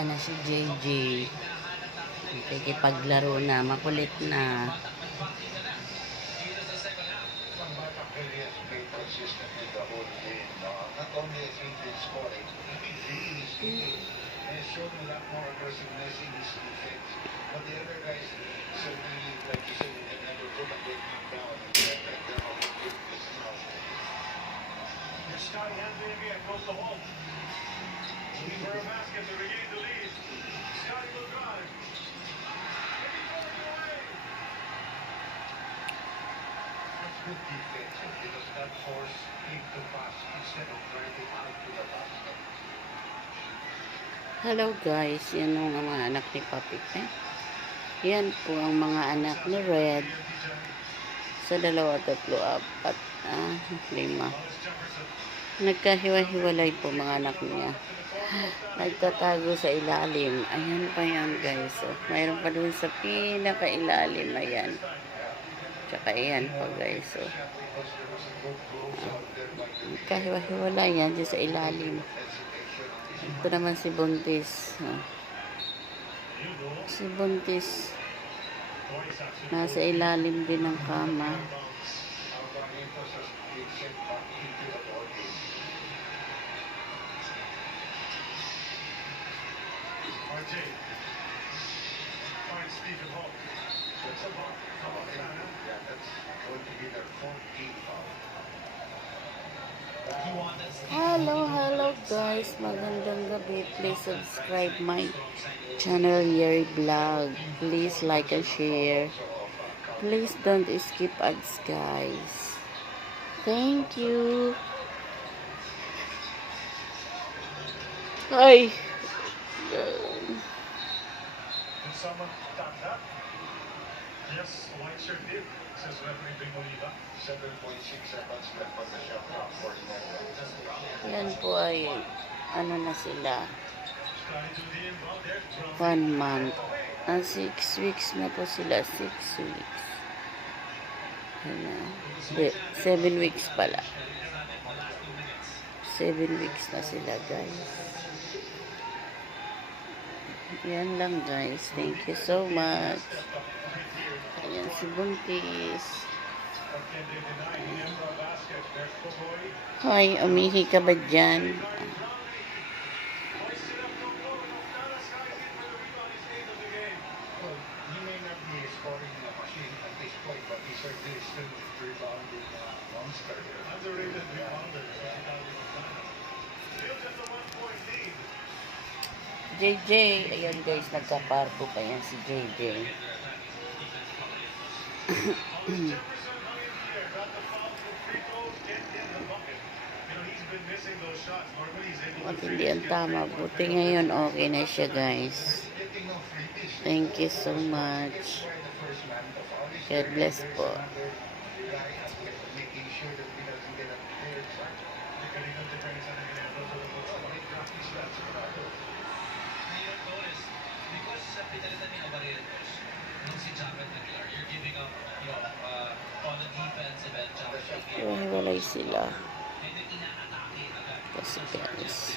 Ayan na si JJ. Nakikipaglaro na. Makulit na. Scotty Henry again goes to home. Looking for a basket to regain the lead. Scotty will drive. That's good defense. He does not force him to pass instead of driving out to the basket. Hello guys, yan ang mga anak ni Papi. Yan po ang mga anak ni Red. Sa 2, 3, 4, 5. Nagkahiwa-hiwalay po mga anak niya. Nagtatago sa ilalim. Ayan pa yan guys. So, mayroon pa dun sa pinakailalim. Ayan. Tsaka ayan pa guys. So, nagkahiwa-hiwalay yan dyan sa ilalim. Ito naman si Buntis. Si Buntis. Nasa ilalim din ng kama. RJ finds Stephen Hall. That's a block. Yeah, that's going to be their 14th foul. Hello guys. Magandang gabi. Please subscribe my channel, Yeri Vlog. Please like and share. Please don't skip ads guys. Thank you. Ay. Did someone tap that? Yes, white shirt did, says referee Bing Oliva. 7.6 seconds left on the shot clock for the Yan po ay ano na sila. Scotty to the inbound there from 1 month. 6 weeks na po sila. 6 weeks. Ano? 7 weeks pala. 7 weeks na sila guys. Yan lang guys. Thank you so much. Ayan si Buntis. Hoy, umihi ka ba dyan? JJ, ayan guys, nagkaparko pa yan si JJ. Hindi ang tama. Buti ngayon okay na siya guys. Thank you so much. God bless po. Walay sila. Kasi guys.